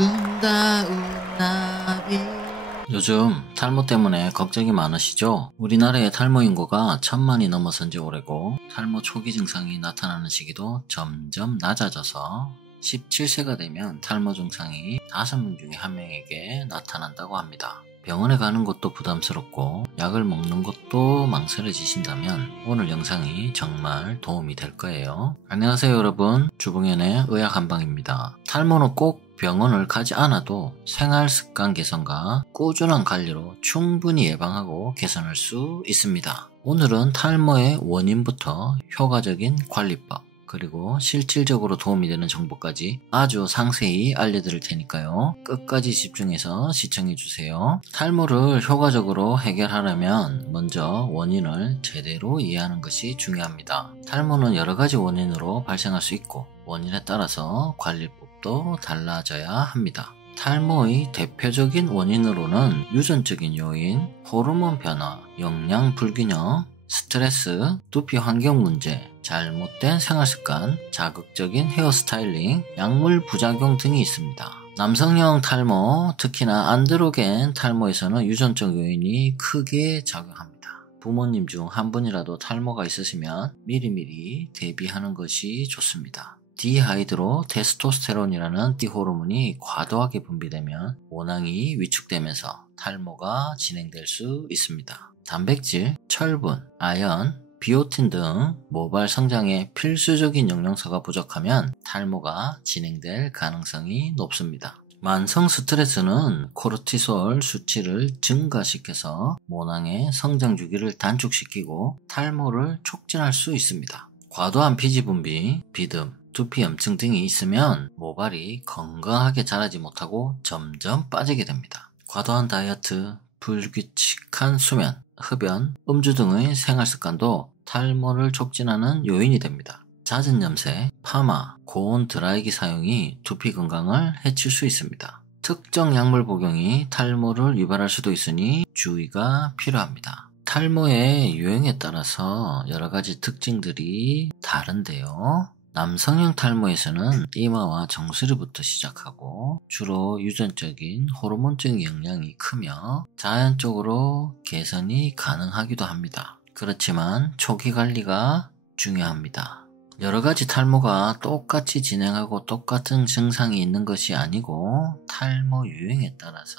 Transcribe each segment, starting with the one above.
아름다운 나비. 요즘 탈모 때문에 걱정이 많으시죠? 우리나라의 탈모 인구가 1000만이 넘어선 지 오래고 탈모 초기 증상이 나타나는 시기도 점점 낮아져서 17세가 되면 탈모 증상이 5명 중에 1명에게 나타난다고 합니다. 병원에 가는 것도 부담스럽고 약을 먹는 것도 망설여지신다면 오늘 영상이 정말 도움이 될 거예요. 안녕하세요 여러분, 주봉현의 의학한방입니다. 탈모는 꼭 병원을 가지 않아도 생활습관 개선과 꾸준한 관리로 충분히 예방하고 개선할 수 있습니다. 오늘은 탈모의 원인부터 효과적인 관리법, 그리고 실질적으로 도움이 되는 정보까지 아주 상세히 알려드릴 테니까요. 끝까지 집중해서 시청해주세요. 탈모를 효과적으로 해결하려면 먼저 원인을 제대로 이해하는 것이 중요합니다. 탈모는 여러 가지 원인으로 발생할 수 있고 원인에 따라서 관리법도 달라져야 합니다. 탈모의 대표적인 원인으로는 유전적인 요인, 호르몬 변화, 영양 불균형, 스트레스, 두피 환경 문제, 잘못된 생활습관, 자극적인 헤어스타일링, 약물 부작용 등이 있습니다. 남성형 탈모, 특히나 안드로겐 탈모에서는 유전적 요인이 크게 작용합니다. 부모님 중 한 분이라도 탈모가 있으시면 미리미리 대비하는 것이 좋습니다. 디하이드로 테스토스테론이라는 띠호르몬이 과도하게 분비되면 모낭이 위축되면서 탈모가 진행될 수 있습니다. 단백질, 철분, 아연, 비오틴 등 모발 성장에 필수적인 영양소가 부족하면 탈모가 진행될 가능성이 높습니다. 만성 스트레스는 코르티솔 수치를 증가시켜서 모낭의 성장 주기를 단축시키고 탈모를 촉진할 수 있습니다. 과도한 피지 분비, 비듬, 두피 염증 등이 있으면 모발이 건강하게 자라지 못하고 점점 빠지게 됩니다. 과도한 다이어트, 불규칙한 수면, 흡연, 음주 등의 생활습관도 탈모를 촉진하는 요인이 됩니다. 잦은 염색, 파마, 고온 드라이기 사용이 두피 건강을 해칠 수 있습니다. 특정 약물 복용이 탈모를 유발할 수도 있으니 주의가 필요합니다. 탈모의 유형에 따라서 여러 가지 특징들이 다른데요. 남성형 탈모에서는 이마와 정수리부터 시작하고 주로 유전적인 호르몬적인 영향이 크며 자연적으로 개선이 가능하기도 합니다. 그렇지만 초기 관리가 중요합니다. 여러 가지 탈모가 똑같이 진행하고 똑같은 증상이 있는 것이 아니고 탈모 유형에 따라서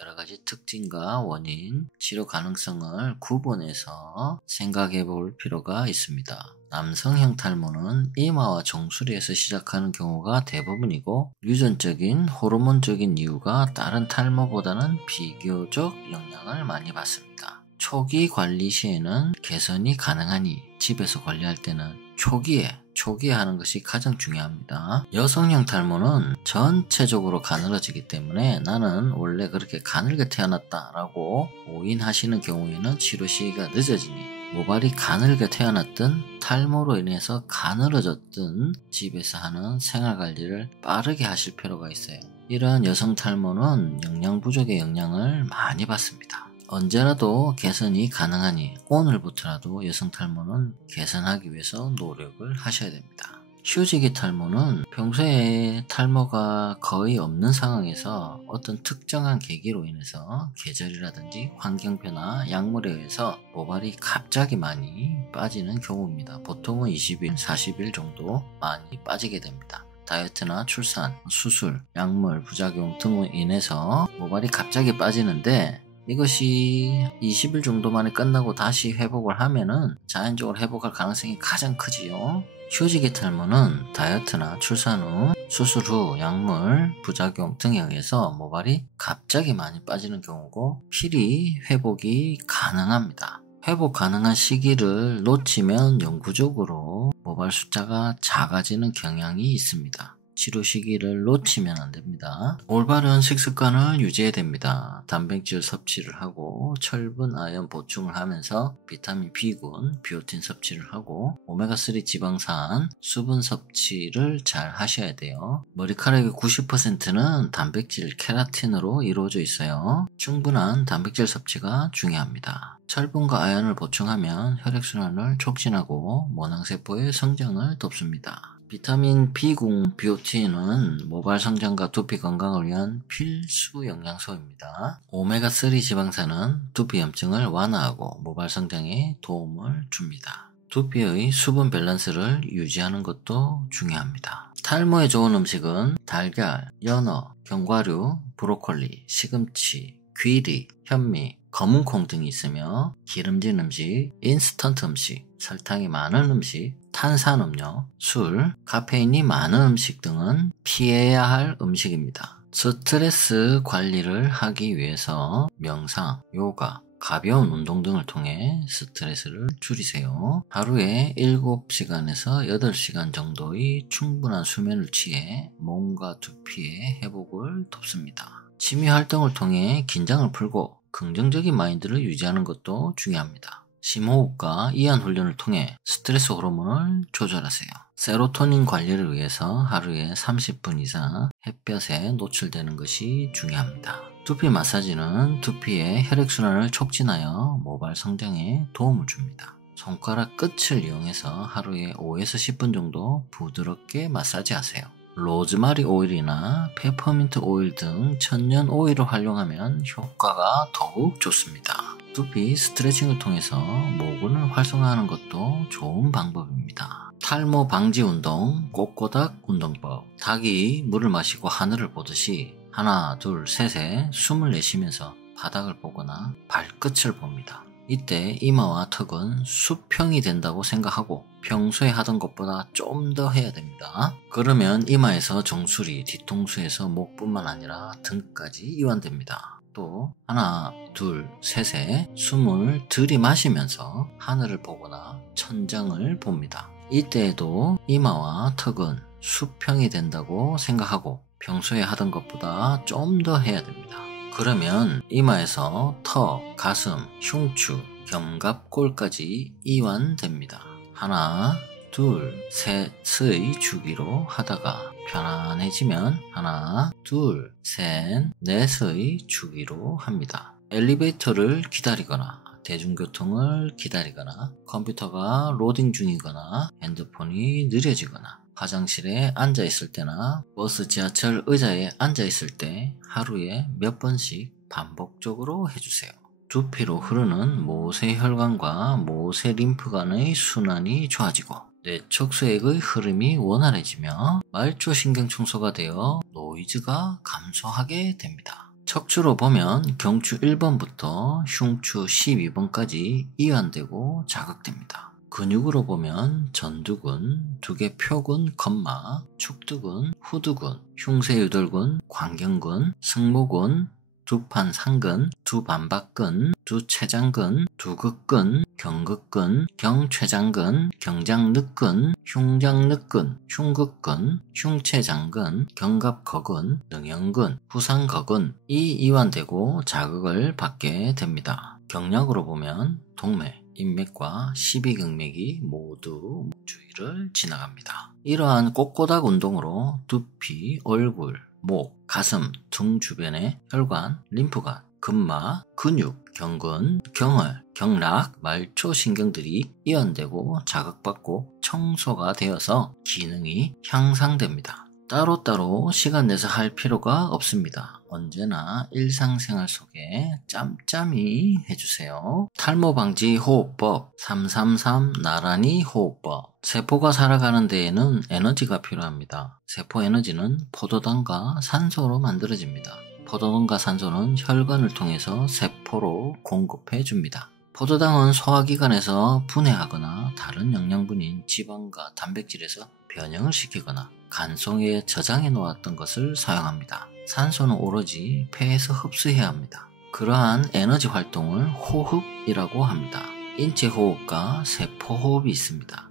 여러 가지 특징과 원인, 치료 가능성을 구분해서 생각해 볼 필요가 있습니다. 남성형 탈모는 이마와 정수리에서 시작하는 경우가 대부분이고 유전적인 호르몬적인 이유가 다른 탈모보다는 비교적 영향을 많이 받습니다. 초기 관리 시에는 개선이 가능하니 집에서 관리할 때는 초기에 하는 것이 가장 중요합니다. 여성형 탈모는 전체적으로 가늘어지기 때문에 나는 원래 그렇게 가늘게 태어났다 라고 오인하시는 경우에는 치료 시기가 늦어지니 모발이 가늘게 태어났든 탈모로 인해서 가늘어졌든 집에서 하는 생활관리를 빠르게 하실 필요가 있어요. 이러한 여성 탈모는 영양 부족의 영향을 많이 받습니다. 언제라도 개선이 가능하니 오늘부터라도 여성 탈모는 개선하기 위해서 노력을 하셔야 됩니다. 휴지기 탈모는 평소에 탈모가 거의 없는 상황에서 어떤 특정한 계기로 인해서 계절이라든지 환경 변화, 약물에 의해서 모발이 갑자기 많이 빠지는 경우입니다. 보통은 20일, 40일 정도 많이 빠지게 됩니다. 다이어트나 출산, 수술, 약물, 부작용 등으로 인해서 모발이 갑자기 빠지는데 이것이 20일 정도 만에 끝나고 다시 회복을 하면은 자연적으로 회복할 가능성이 가장 크지요. 휴지기 탈모는 다이어트나 출산 후, 수술 후, 약물, 부작용 등에 의해서 모발이 갑자기 많이 빠지는 경우고 필히 회복이 가능합니다. 회복 가능한 시기를 놓치면 영구적으로 모발 숫자가 작아지는 경향이 있습니다. 치료 시기를 놓치면 안 됩니다. 올바른 식습관을 유지해야 됩니다. 단백질 섭취를 하고 철분, 아연 보충을 하면서 비타민 B군, 비오틴 섭취를 하고 오메가3 지방산, 수분 섭취를 잘 하셔야 돼요. 머리카락의 90%는 단백질, 케라틴으로 이루어져 있어요. 충분한 단백질 섭취가 중요합니다. 철분과 아연을 보충하면 혈액순환을 촉진하고 모낭세포의 성장을 돕습니다. 비타민 B군 비오틴은 모발 성장과 두피 건강을 위한 필수 영양소입니다. 오메가3 지방산은 두피 염증을 완화하고 모발 성장에 도움을 줍니다. 두피의 수분 밸런스를 유지하는 것도 중요합니다. 탈모에 좋은 음식은 달걀, 연어, 견과류, 브로콜리, 시금치, 귀리, 현미, 검은콩 등이 있으며 기름진 음식, 인스턴트 음식, 설탕이 많은 음식, 탄산음료, 술, 카페인이 많은 음식 등은 피해야 할 음식입니다. 스트레스 관리를 하기 위해서 명상, 요가, 가벼운 운동 등을 통해 스트레스를 줄이세요. 하루에 7시간에서 8시간 정도의 충분한 수면을 취해 몸과 두피의 회복을 돕습니다. 취미 활동을 통해 긴장을 풀고 긍정적인 마인드를 유지하는 것도 중요합니다. 심호흡과 이완 훈련을 통해 스트레스 호르몬을 조절하세요. 세로토닌 관리를 위해서 하루에 30분 이상 햇볕에 노출되는 것이 중요합니다. 두피 마사지는 두피의 혈액순환을 촉진하여 모발 성장에 도움을 줍니다. 손가락 끝을 이용해서 하루에 5에서 10분 정도 부드럽게 마사지하세요. 로즈마리 오일이나 페퍼민트 오일 등 천연 오일을 활용하면 효과가 더욱 좋습니다. 두피 스트레칭을 통해서 모근을 활성화하는 것도 좋은 방법입니다. 탈모 방지 운동, 꼬꼬닥 운동법. 닭이 물을 마시고 하늘을 보듯이 하나, 둘, 셋에 숨을 내쉬면서 바닥을 보거나 발끝을 봅니다. 이때 이마와 턱은 수평이 된다고 생각하고 평소에 하던 것보다 좀 더 해야 됩니다. 그러면 이마에서 정수리, 뒤통수에서 목뿐만 아니라 등까지 이완됩니다. 또 하나, 둘, 셋에 숨을 들이마시면서 하늘을 보거나 천장을 봅니다. 이때에도 이마와 턱은 수평이 된다고 생각하고 평소에 하던 것보다 좀 더 해야 됩니다. 그러면 이마에서 턱, 가슴, 흉추, 견갑골까지 이완됩니다. 하나, 둘, 셋의 주기로 하다가 편안해지면 하나, 둘, 셋, 넷의 주기로 합니다. 엘리베이터를 기다리거나 대중교통을 기다리거나 컴퓨터가 로딩 중이거나 핸드폰이 느려지거나 화장실에 앉아 있을 때나 버스, 지하철 의자에 앉아 있을 때 하루에 몇 번씩 반복적으로 해주세요. 두피로 흐르는 모세혈관과 모세림프관의 순환이 좋아지고 뇌척수액의 흐름이 원활해지며 말초신경 청소가 되어 노이즈가 감소하게 됩니다. 척추로 보면 경추 1번부터 흉추 12번까지 이완되고 자극됩니다. 근육으로 보면 전두근, 두개표근, 건막, 축두근, 후두근, 흉쇄유돌근, 광경근, 승모근, 두판상근, 두반박근, 두췌장근, 두극근, 경극근, 경췌장근, 경장늑근, 흉장늑근, 흉극근, 흉췌장근, 견갑거근, 능형근, 후상거근이 이완되고 자극을 받게 됩니다. 경락으로 보면 동맥, 인맥과 십이경맥이 모두 주위를 지나갑니다. 이러한 꼬꼬닥 운동으로 두피, 얼굴, 목, 가슴 등 주변의 혈관, 림프관, 근막, 근육, 경근, 경혈, 경락, 말초신경들이 이완되고 자극받고 청소가 되어서 기능이 향상됩니다. 따로따로 시간 내서 할 필요가 없습니다. 언제나 일상생활 속에 짬짬이 해주세요. 탈모 방지 호흡법 333 나란히 호흡법. 세포가 살아가는 데에는 에너지가 필요합니다. 세포 에너지는 포도당과 산소로 만들어집니다. 포도당과 산소는 혈관을 통해서 세포로 공급해 줍니다. 포도당은 소화기관에서 분해하거나 다른 영양분인 지방과 단백질에서 변형을 시키거나 간속에 저장해 놓았던 것을 사용합니다. 산소는 오로지 폐에서 흡수해야 합니다. 그러한 에너지 활동을 호흡이라고 합니다. 인체 호흡과 세포 호흡이 있습니다.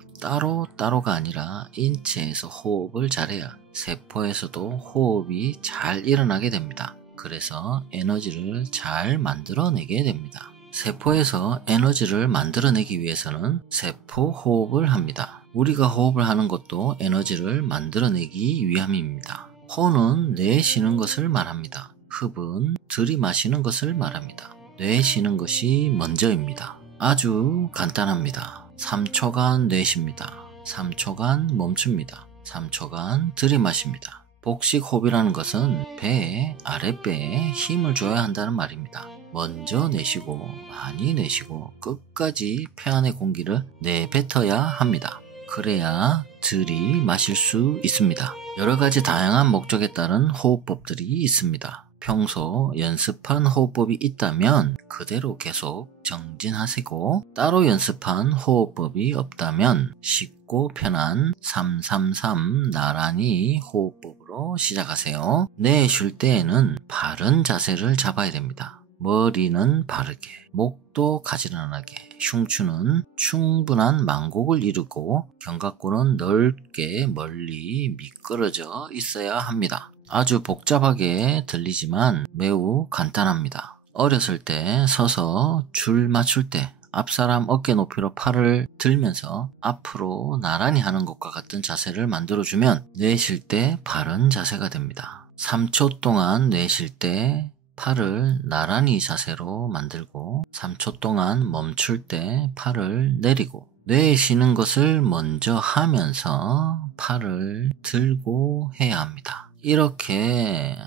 따로가 아니라 인체에서 호흡을 잘해야 세포에서도 호흡이 잘 일어나게 됩니다. 그래서 에너지를 잘 만들어내게 됩니다. 세포에서 에너지를 만들어내기 위해서는 세포 호흡을 합니다. 우리가 호흡을 하는 것도 에너지를 만들어내기 위함입니다. 호는 내쉬는 것을 말합니다. 흡은 들이마시는 것을 말합니다. 내쉬는 것이 먼저입니다. 아주 간단합니다. 3초간 내쉽니다. 3초간 멈춥니다. 3초간 들이마십니다. 복식 호흡이라는 것은 배에, 아랫배에 힘을 줘야 한다는 말입니다. 먼저 내쉬고 많이 내쉬고 끝까지 폐 안의 공기를 내뱉어야 합니다. 그래야 들이마실 수 있습니다. 여러가지 다양한 목적에 따른 호흡법들이 있습니다. 평소 연습한 호흡법이 있다면 그대로 계속 정진하시고, 따로 연습한 호흡법이 없다면 쉽고 편한 333 나란히 호흡법으로 시작하세요. 내쉴 때에는 바른 자세를 잡아야 됩니다. 머리는 바르게, 목도 가지런하게, 흉추는 충분한 만곡을 이루고 견갑골은 넓게 멀리 미끄러져 있어야 합니다. 아주 복잡하게 들리지만 매우 간단합니다. 어렸을 때 서서 줄 맞출 때 앞사람 어깨 높이로 팔을 들면서 앞으로 나란히 하는 것과 같은 자세를 만들어주면 내쉴 때 바른 자세가 됩니다. 3초 동안 내쉴 때 팔을 나란히 자세로 만들고 3초 동안 멈출 때 팔을 내리고, 내쉬는 것을 먼저 하면서 팔을 들고 해야 합니다. 이렇게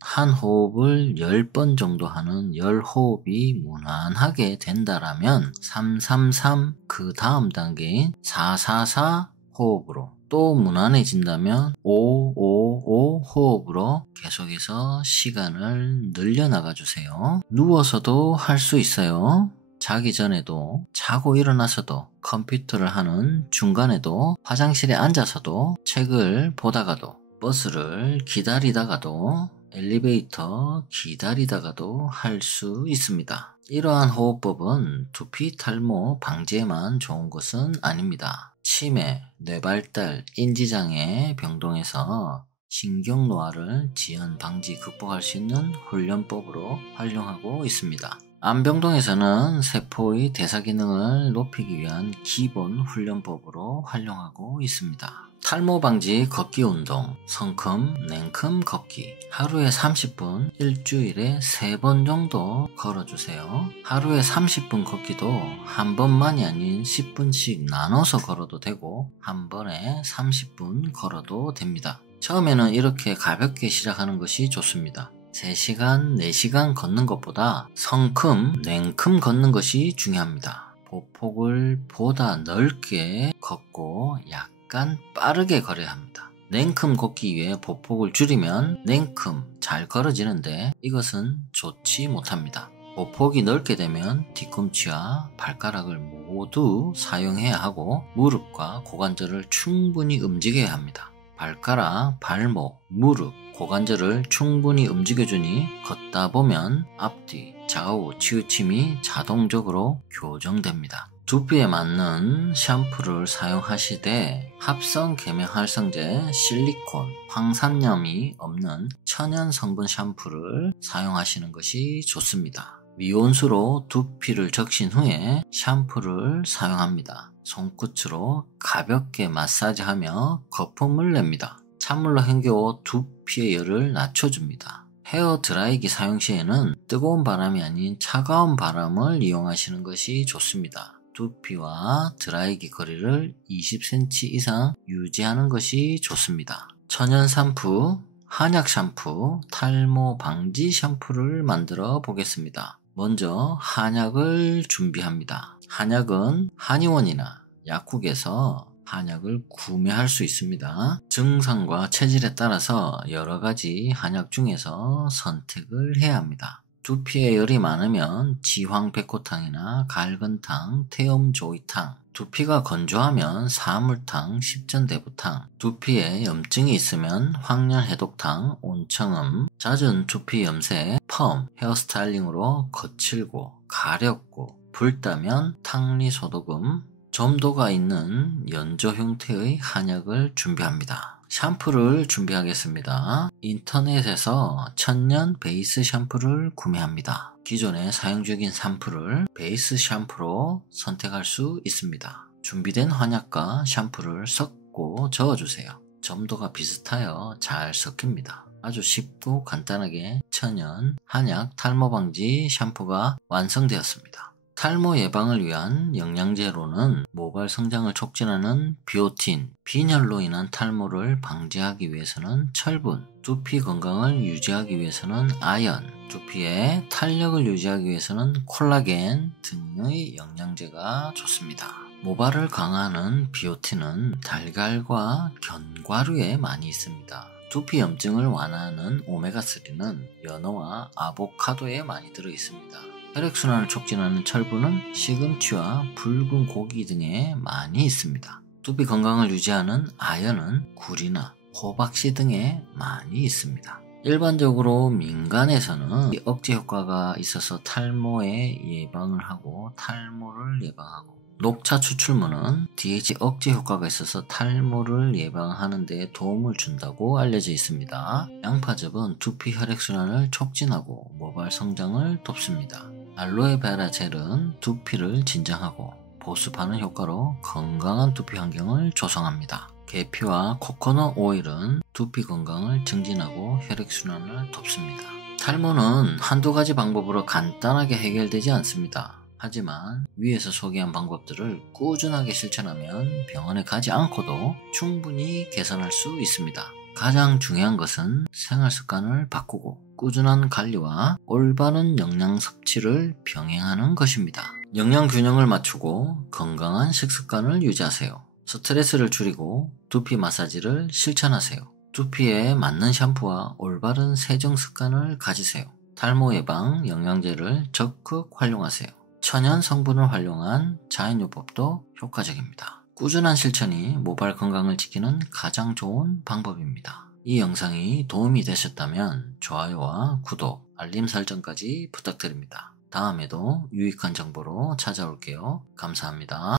한 호흡을 10번 정도 하는 10호흡이 무난하게 된다라면 333 그 다음 단계인 444 호흡으로, 또 무난해진다면 555 호흡으로 계속해서 시간을 늘려나가 주세요. 누워서도 할 수 있어요. 자기 전에도, 자고 일어나서도, 컴퓨터를 하는 중간에도, 화장실에 앉아서도, 책을 보다가도, 버스를 기다리다가도, 엘리베이터 기다리다가도 할 수 있습니다. 이러한 호흡법은 두피 탈모 방지에만 좋은 것은 아닙니다. 치매, 뇌발달, 인지장애 병동에서 신경노화를 지연 방지 극복할 수 있는 훈련법으로 활용하고 있습니다. 암병동에서는 세포의 대사 기능을 높이기 위한 기본 훈련법으로 활용하고 있습니다. 탈모 방지 걷기 운동, 성큼, 냉큼 걷기. 하루에 30분, 일주일에 3번 정도 걸어주세요. 하루에 30분 걷기도 한 번만이 아닌 10분씩 나눠서 걸어도 되고, 한 번에 30분 걸어도 됩니다. 처음에는 이렇게 가볍게 시작하는 것이 좋습니다. 3시간, 4시간 걷는 것보다 성큼, 냉큼 걷는 것이 중요합니다. 보폭을 보다 넓게 걷고 약간 빠르게 걸어야 합니다. 냉큼 걷기 위해 보폭을 줄이면 냉큼 잘 걸어지는데 이것은 좋지 못합니다. 보폭이 넓게 되면 뒤꿈치와 발가락을 모두 사용해야 하고 무릎과 고관절을 충분히 움직여야 합니다. 발가락, 발목, 무릎, 고관절을 충분히 움직여주니 걷다 보면 앞뒤, 좌우 치우침이 자동적으로 교정됩니다. 두피에 맞는 샴푸를 사용하시되 합성 계면활성제, 실리콘, 황산염이 없는 천연 성분 샴푸를 사용하시는 것이 좋습니다. 미온수로 두피를 적신 후에 샴푸를 사용합니다. 손끝으로 가볍게 마사지하며 거품을 냅니다. 찬물로 헹겨 두피의 열을 낮춰줍니다. 헤어 드라이기 사용 시에는 뜨거운 바람이 아닌 차가운 바람을 이용하시는 것이 좋습니다. 두피와 드라이기 거리를 20cm 이상 유지하는 것이 좋습니다. 천연 샴푸, 한약 샴푸, 탈모 방지 샴푸를 만들어 보겠습니다. 먼저 한약을 준비합니다. 한약은 한의원이나 약국에서 한약을 구매할 수 있습니다. 증상과 체질에 따라서 여러가지 한약 중에서 선택을 해야 합니다. 두피에 열이 많으면 지황백호탕이나 갈근탕, 태음조이탕, 두피가 건조하면 사물탕, 십전대부탕, 두피에 염증이 있으면 황련해독탕, 온청음, 잦은 두피 염색, 펌, 헤어스타일링으로 거칠고 가렵고 붉다면 탕리소독음, 점도가 있는 연조 형태의 한약을 준비합니다. 샴푸를 준비하겠습니다. 인터넷에서 천년 베이스 샴푸를 구매합니다. 기존에 사용 중인 샴푸를 베이스 샴푸로 선택할 수 있습니다. 준비된 한약과 샴푸를 섞고 저어주세요. 점도가 비슷하여 잘 섞입니다. 아주 쉽고 간단하게 천연 한약 탈모 방지 샴푸가 완성되었습니다. 탈모 예방을 위한 영양제로는 모발 성장을 촉진하는 비오틴, 빈혈로 인한 탈모를 방지하기 위해서는 철분, 두피 건강을 유지하기 위해서는 아연, 두피의 탄력을 유지하기 위해서는 콜라겐 등의 영양제가 좋습니다. 모발을 강화하는 비오틴은 달걀과 견과류에 많이 있습니다. 두피 염증을 완화하는 오메가3는 연어와 아보카도에 많이 들어있습니다. 혈액순환을 촉진하는 철분은 시금치와 붉은 고기 등에 많이 있습니다. 두피 건강을 유지하는 아연은 굴이나 호박씨 등에 많이 있습니다. 일반적으로 민간에서는 억제 효과가 있어서 탈모의 예방을 하고 탈모를 예방하고, 녹차 추출물은 DHA 억제 효과가 있어서 탈모를 예방하는 데 도움을 준다고 알려져 있습니다. 양파즙은 두피 혈액순환을 촉진하고 모발 성장을 돕습니다. 알로에베라 젤은 두피를 진정하고 보습하는 효과로 건강한 두피 환경을 조성합니다. 계피와 코코넛 오일은 두피 건강을 증진하고 혈액순환을 돕습니다. 탈모는 한두 가지 방법으로 간단하게 해결되지 않습니다. 하지만 위에서 소개한 방법들을 꾸준하게 실천하면 병원에 가지 않고도 충분히 개선할 수 있습니다. 가장 중요한 것은 생활 습관을 바꾸고 꾸준한 관리와 올바른 영양 섭취를 병행하는 것입니다. 영양 균형을 맞추고 건강한 식습관을 유지하세요. 스트레스를 줄이고 두피 마사지를 실천하세요. 두피에 맞는 샴푸와 올바른 세정 습관을 가지세요. 탈모 예방 영양제를 적극 활용하세요. 천연 성분을 활용한 자연요법도 효과적입니다. 꾸준한 실천이 모발 건강을 지키는 가장 좋은 방법입니다. 이 영상이 도움이 되셨다면 좋아요와 구독, 알림 설정까지 부탁드립니다. 다음에도 유익한 정보로 찾아올게요. 감사합니다.